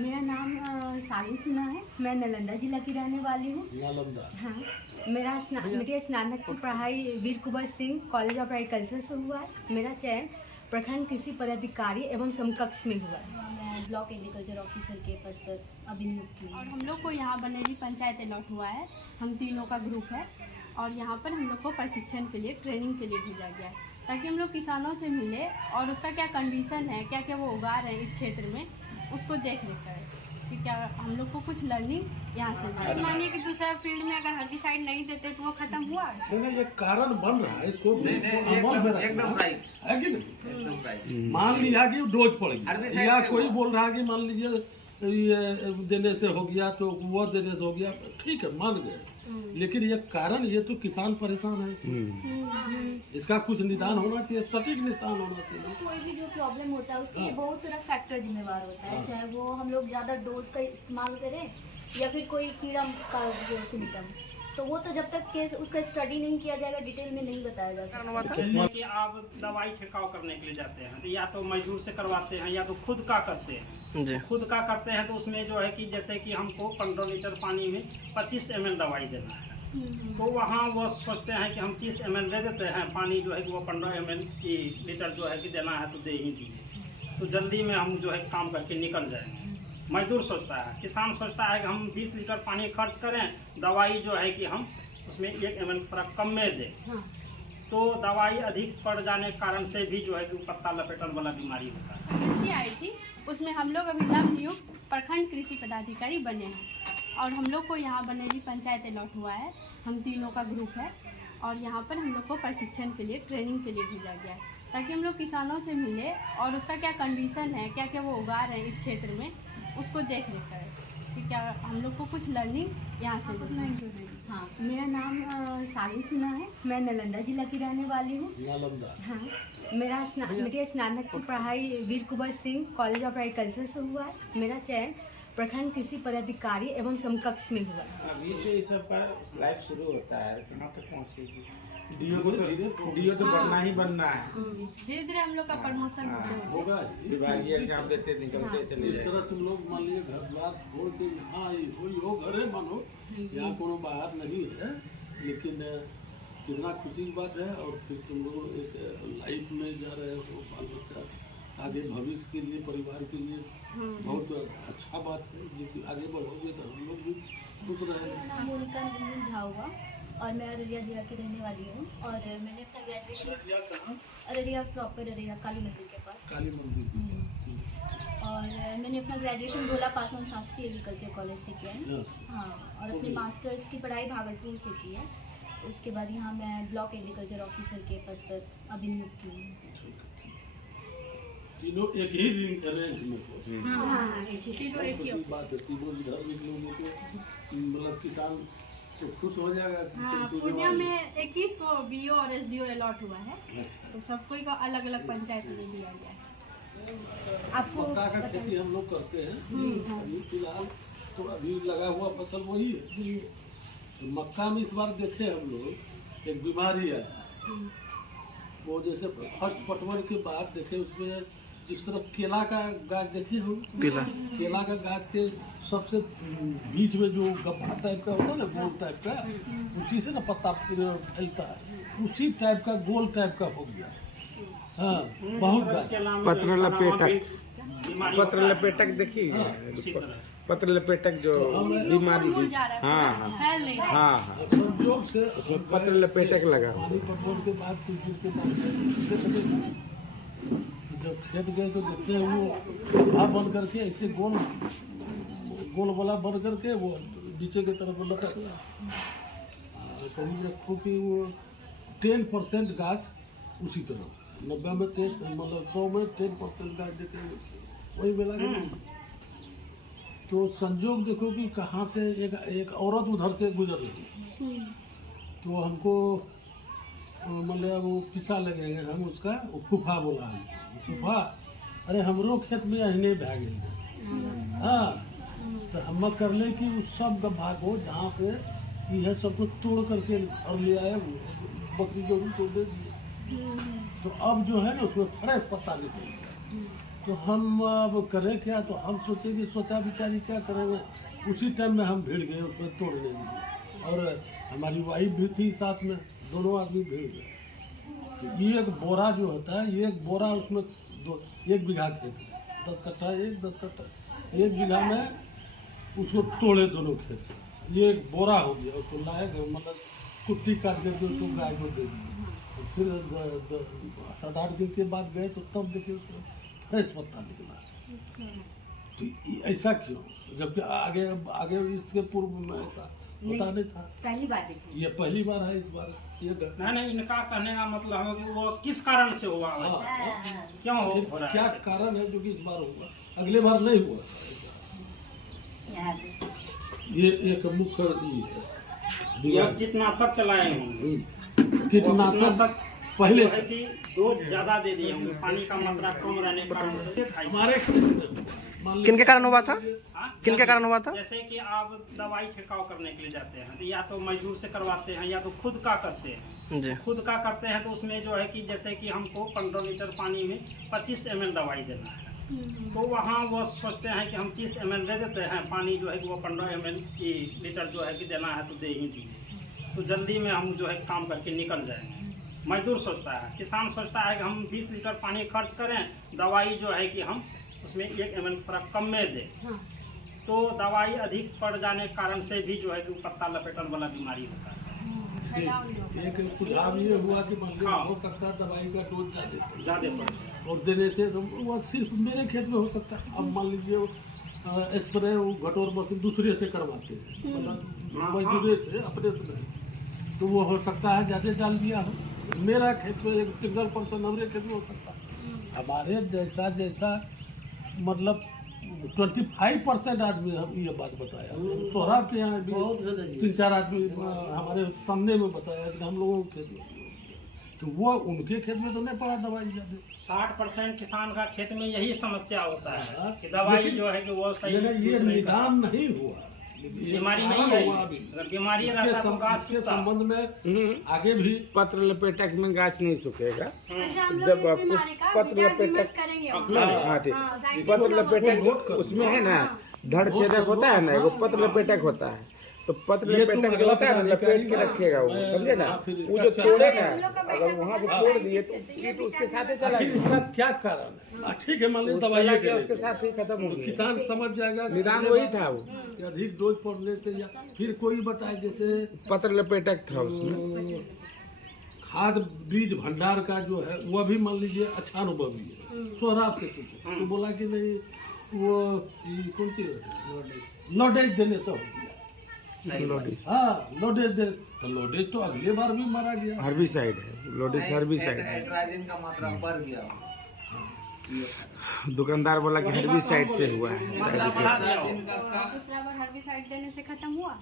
मेरा नाम साहिल सिन्हा है। मैं नालंदा जिला की रहने वाली हूँ। नालंदा। हाँ, मेरी स्नातक की पढ़ाई वीर Kunwar Singh college of agriculture से हुआ है। मेरा चयन प्रखंड कृषि पदाधिकारी एवं समकक्ष में हुआ है। मैं ब्लॉक एग्रीकल्चर ऑफिसर के पद पर अभिनियुक्त हुई। और हम लोग को यहाँ बनेली पंचायत अलॉट हुआ है। हम तीनों का ग्रुप है और यहाँ पर हम लोग को प्रशिक्षण के लिए, ट्रेनिंग के लिए भेजा गया है, ताकि हम लोग किसानों से मिले और उसका क्या कंडीशन है, क्या क्या वो उगा रहे हैं इस क्षेत्र में, उसको देख रेख करें कि क्या हम लोग को कुछ लर्निंग यहाँ से मिले। मानिए कि दूसरा फील्ड में अगर हर्बिसाइड नहीं देते तो वो खत्म हुआ। नहीं, ये कारण बन रहा है, इसको एकदम राइट है कि नहीं? एकदम राइट। मान लिया कि डोज पड़ गई या कोई बोल रहा है कि मान लीजिए ये देने से हो गया तो वो देने से हो गया, ठीक है मान गए, लेकिन ये कारण ये तो किसान परेशान है इसमें। इसका कुछ निदान होना चाहिए, सटीक निदान होना चाहिए। कोई भी जो प्रॉब्लम होता है उसके लिए बहुत सारा फैक्टर जिम्मेवार होता है, चाहे वो हम लोग ज़्यादा डोज का इस्तेमाल करें या फिर कोई कीड़ा का जो सिम्टम, तो वो तो जब तक केस उसका स्टडी नहीं किया जाएगा, डिटेल में नहीं बताया जा सकता। जैसे कि आप दवाई छिड़काव करने के लिए जाते हैं तो या तो मजदूर से करवाते हैं या तो खुद का करते हैं। खुद का करते हैं तो उसमें जो है कि जैसे कि हमको 15 लीटर पानी में 25 ml दवाई देना है, तो वहाँ वो सोचते हैं कि हम 30 ml दे देते हैं, पानी जो है कि वो 15 ml की लीटर जो है कि देना है तो दे ही दीजिए, तो जल्दी में हम जो है काम करके निकल जाएंगे। मजदूर सोचता है, किसान सोचता है कि हम 20 लीटर पानी खर्च करें, दवाई जो है कि हम उसमें 1 ml थोड़ा कम में दें, तो दवाई अधिक पड़ जाने के कारण से भी जो है कि पत्ता लपेटन वाला बीमारी होता है। वैकेंसी आई थी, उसमें हम लोग अभी नवनियुक्त प्रखंड कृषि पदाधिकारी बने हैं और हम लोग को यहाँ बनेली पंचायत अलॉट हुआ है। हम तीनों का ग्रुप है और यहाँ पर हम लोग को प्रशिक्षण के लिए, ट्रेनिंग के लिए भेजा गया है, ताकि हम लोग किसानों से मिले और उसका क्या कंडीशन है, क्या क्या वो उगा रहे हैं इस क्षेत्र में, उसको देख रेख करें कि क्या हम लोग को कुछ लर्निंग यहाँ से मिले। हाँ, मेरा नाम साहिल सिन्हा है। मैं नालंदा जिला की रहने वाली हूँ। नालंदा। हाँ, मेरी स्नातक की पढ़ाई वीर Kunwar Singh college of agriculture से हुआ है। मेरा चयन प्रखंड कृषि पदाधिकारी एवं समकक्ष में हुआ है। अभी से इस सब का लाइफ शुरू होता है, कहाँ तक पहुँचेगी? डीओ तो बनना ही बनना है। धीरे धीरे हम लोग का प्रमोशन होगा। विभागीय एग्जाम देते निकलते चले इस तरह तुम लोग मान लीजिए घर द्वार छोड़ के यहाँ आई हो घर है, मानो यहाँ कोनो बाहर नहीं है, लेकिन कितना खुशी की बात है। और फिर तुम लोग एक लाइफ में जा रहे हो, बाल बच्चा आगे भविष्य के लिए, परिवार के लिए बहुत अच्छा बात है। जो आगे बढ़ोगे तो हम लोग भी खुश रहेंगे। नाम मोनिका नंदन झा हुआ और मैं अररिया जिला की रहने वाली हूँ और मैंने अपना ग्रेजुएशन अररिया प्रॉपर अररिया काली मंदिर के पास, काली मंदिर और मैंने अपना ग्रेजुएशन गोला पासवान शास्त्री एग्रीकल्चर कॉलेज से किया है। हाँ, और अपनी मास्टर्स की पढ़ाई भागलपुर से की है। उसके बाद यहाँ मैं ब्लॉक एग्रीकल्चर ऑफिसर के पद पर अभिनियुक्त हुई। तीनों एक ही रेंज में हो। हाँ, बात है, तीनों इधर भी लोगों को मतलब किसान तो खुश हो जाएगा। हाँ, पूर्णिया में 21 को बीओ और एसडीओ अलॉट हुआ है, अच्छा। तो सबको का अलग अलग पंचायत में दिया गया है। आपको मक्का का खेती हम लोग करते हैं अभी फिलहाल, तो अभी लगा हुआ फसल वही है। तो मक्का में इस बार देखे हम लोग एक बीमारी आया, वो जैसे फर्स्ट पटवन के बाद देखे उसमें जिस तरह केला का गाछ देखे हो, केला का गाछ के सबसे बीच में जो गप्पा टाइप का होता है ना, गोल टाइप का, उसी से ना पत्ता फैलता है, उसी टाइप का गोल टाइप का हो गया। हाँ, बहुत गाछ। पत्र लपेटक देखिए, पत्र लपेटक जो बीमारी फूल जा रहा है, हाँ फैल नहीं रहा है। हाँ हाँ, संयोग से उसमें पत्र लपेटक लगा। पानी पटवन के बाद कुछ दिन के बाद जब खेत गए तो देखते हैं वो भाव बन करके ऐसे गोल वाला बन करके वो नीचे की तरफ लटक रहा। करीब रखो कि वो 10% गाछ उसी तरह, 90 में 10 मतलब 100 में 10% गाछ देते वही मिला के। तो संजोग देखो कि कहाँ से एक औरत उधर से गुजर रही थी, तो हमको मतलब वो पिसा लगेगा, हम उसका वो फूफा बोला, हम फूफा अरे हमरो खेत में अहने भै गई। हाँ, तो हम कर ले कि उस सब का भाग हो जहाँ से यह सब कुछ तोड़ करके और ले आए, बकरी जो भी तोड़ दे दिए। तो अब जो है ना उसमें फ्रेश पत्ता निकल गया। तो हम अब करें क्या, तो हम सोचा विचारी क्या करेंगे। उसी टाइम में हम भिड़ गए उसमें तोड़ने के लिए, और हमारी वाइफ भी थी साथ में, दोनों आदमी भिड़ गए। तो ये एक बोरा जो होता है, ये एक बोरा उसमें 1 बीघा खेत है, 10 कट्ठा 10 कट्ठा 1 बीघा में उसको तोड़े दोनों खेत। ये एक बोरा हो गया, उसको लाए गए, मतलब कुट्टी काट करके उसको गाय को दे दी। तो फिर 7-8 दिन के बाद गए तो तब देखे उसमें फ्रेश पत्ता निकला। तो ऐसा क्यों, जबकि आगे इसके पूर्व में ऐसा होता नहीं था। पहली बार देखी, ये पहली बार है इस बार ये नहीं, इनका कहने का मतलब है कि वो किस कारण से हुआ, क्यों हो रहा है, क्या कारण है जो कि इस बार हुआ, अगले बार नहीं हुआ ऐसा। ये एक मुख्य ये कीटनाशक चलाए होंगे, कीटनाशक पहले है कि डोज ज्यादा दे दिए होंगे, पानी का मात्रा कम रहने के कारण से हमारे किनके कारण हुआ था, किनके कारण हुआ था? जैसे कि आप दवाई छिड़काव करने के लिए जाते हैं तो या तो मजदूर से करवाते हैं या तो खुद का करते हैं जी। खुद का करते हैं तो उसमें जो है कि जैसे कि हमको 15 लीटर पानी में 25 ml दवाई देना है, तो वहाँ वो सोचते हैं कि हम 30 ml दे देते हैं, पानी जो है कि वो 15 ml की लीटर जो है कि देना है तो दे ही दीजिए, तो जल्दी में हम जो है काम करके निकल जाएंगे। मजदूर सोचता है, किसान सोचता है कि हम 20 लीटर पानी खर्च करें, दवाई जो है कि हम उसमें 1 ml थोड़ा कम में दें, तो दवाई अधिक पड़ जाने के कारण से भी जो है कि पत्ता लपेटन वाला बीमारी होता है। एक सुझाव ये हुआ कि मान लीजिए हो सकता है दवाई का डोज ज़्यादा पड़े और देने से वो सिर्फ मेरे खेत में हो सकता है। अब मान लीजिए स्प्रे वो घटोर मशीन दूसरे से करवाते हैं, मतलब मजदूर से अपने से नहीं, तो वो हो सकता है ज़्यादा डाल दिया हो। मेरा खेत में एक सिंगल पर्सन हमारे खेत में हो सकता है, हमारे जैसा मतलब 25% आदमी हम ये बात बताया, सोहराब के यहाँ भी 3-4 आदमी हमारे सामने में बताया कि हम लोगों के खेत में, तो वो उनके खेत में तो नहीं पड़ा दवाई ज़्यादा। 60% किसान का खेत में यही समस्या होता है कि दवाई जो है कि वो सही ये निदान नहीं हुआ, बीमारी नहीं है, अगर बीमारी रहता तो गाछ के संबंध में आगे भी पत्र लपेटक में गाछ नहीं सूखेगा। अच्छा, हम लोग जब इस आपको बीमारी का पत्र विचार लपेटक विमर्श करेंगे। हाँ ठीक, पत्र लपेटक उसमें है ना, धड़ छेदक होता है ना, वो पत्र लपेटक होता है, तो पत्र लपेटक जो होता है ना लपेट के रखेगा वो, समझे ना, वो जो तोड़ेगा अगर वहाँ से तोड़ दिए तो कीट उसके साथ ही चला आखिर इसका क्या कारण है। ठीक है, मान लीजिए दवाई गया उसके साथ ही खत्म हो गया, किसान समझ जाएगा, निदान वही था वो, कि अधिक डोज पड़ने से, या फिर कोई बताए जैसे पत्र लपेटक था उसमें। खाद बीज भंडार का जो है वह भी मान लीजिए अच्छा अनुभवी है, सोहराब से पूछे तो बोला कि नहीं वो कौन सी लोडेज देने से हो गया। हाँ लोडेज दे, तो लोडेज तो अगले बार भी मारा गया, हर्बिसाइड है, लोडेज हर्बिसाइड है। नाइट्रोजन का मात्रा बढ़ गया, दुकानदार बोला कि हर्बिसाइड से हुआ है, साइड दूसरा बार हर्बिसाइड देने से खत्म हुआ,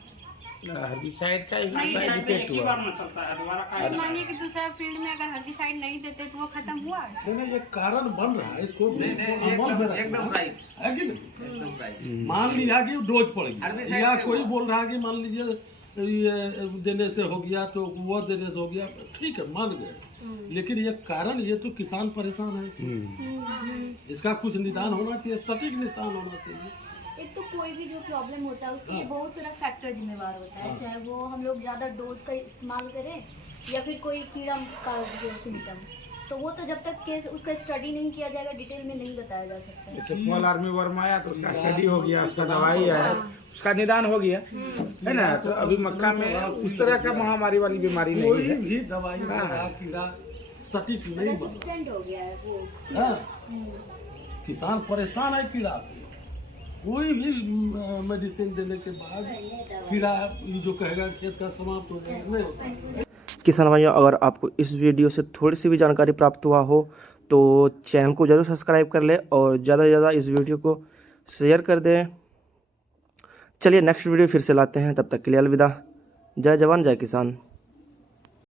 हर्बिसाइड का एक इफेक्ट ही हुआ। बार में चलता है, दोबारा और का मानिए कि दूसरा फील्ड में अगर हर्बिसाइड नहीं देते तो वो खत्म हुआ। नहीं ये कारण बन रहा है, इसको अमल में रखना एकदम राइट, है कि नहीं। एकदम राइट। मान लिया कि डोज पड़ गया, Herbicide या से कोई हुआ। बोल रहा है कि मान लीजिए ये देने से हो गया तो वो देने से हो गया, ठीक है मान गए, लेकिन ये कारण ये तो किसान परेशान है इसमें। इसका कुछ निदान होना चाहिए, सटीक निदान होना चाहिए। एक तो कोई भी जो प्रॉब्लम होता है उसके लिए बहुत सारा फैक्टर जिम्मेवार होता है, चाहे वो हम लोग ज़्यादा डोज का इस्तेमाल करें या फिर कोई कीड़ा का जो सिम्टम, तो वो तो जब तक केस उसका स्टडी नहीं किया जाएगा डिटेल में नहीं बताया जा सकता है। जैसे फॉल आर्मी वर्म आया तो उसका स्टडी हो गया, उसका दवाई आया, उसका निदान हो गया, है ना। तो अभी मक्का में उस तरह का महामारी वाली बीमारी नहीं कोई है। भी दवाई का कीड़ा सटीक नहीं बना। रेसिस्टेंट हो गया है वो। हाँ, किसान परेशान है कीड़ा से, कोई भी मेडिसिन देने के बाद कीड़ा ये जो कहेगा खेत का समाप्त हो गया नहीं होता। किसान भाइयों, अगर आपको इस वीडियो से थोड़ी सी भी जानकारी प्राप्त हुआ हो तो चैनल को ज़रूर सब्सक्राइब कर ले और ज़्यादा से ज़्यादा इस वीडियो को शेयर कर दें। चलिए नेक्स्ट वीडियो फिर से लाते हैं, तब तक के लिए अलविदा। जय जवान जय किसान।